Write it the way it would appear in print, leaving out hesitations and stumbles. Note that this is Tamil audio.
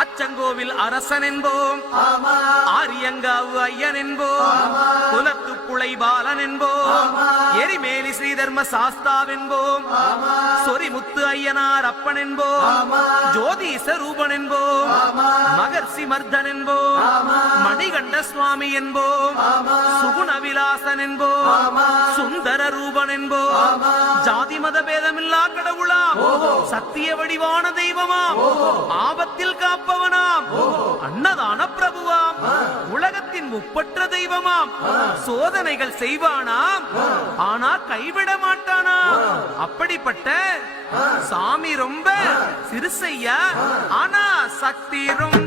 அச்சங்கோவில் அரசன் என்போம், ஆரியங்காவு ஐயன் என்போம், குலத்து புளை பாலன் என்போம், எரிமேலி ஸ்ரீதர்ம சாஸ்தாவென்போம், சொரிமுத்து ஐயனார் அப்பன் என்போம், ஜோதிச ரூபன் என்போம், மகர்ஷி மர்தன் என்போம், மணிகண்ட சுவாமி என்போம், சுகுணவிலாசன் என்போம், சுந்தர ரூபன் என்போம், ஜாதி மத பேதமில்லா கடவுளாம், சத்திய வடிவான தெய்வமாம், ஆபத்தில் காப்பவனாம், அன்னதான பிரபுவாம், உலகத்தின் முப்பற்ற தெய்வமாம், சோதனைகள் செய்வானாம் ஆனா கைவிட மாட்டானாம். அப்படிப்பட்ட சாமி ரொம்ப சிறுசையா, ஆனா சக்தி ரொம்ப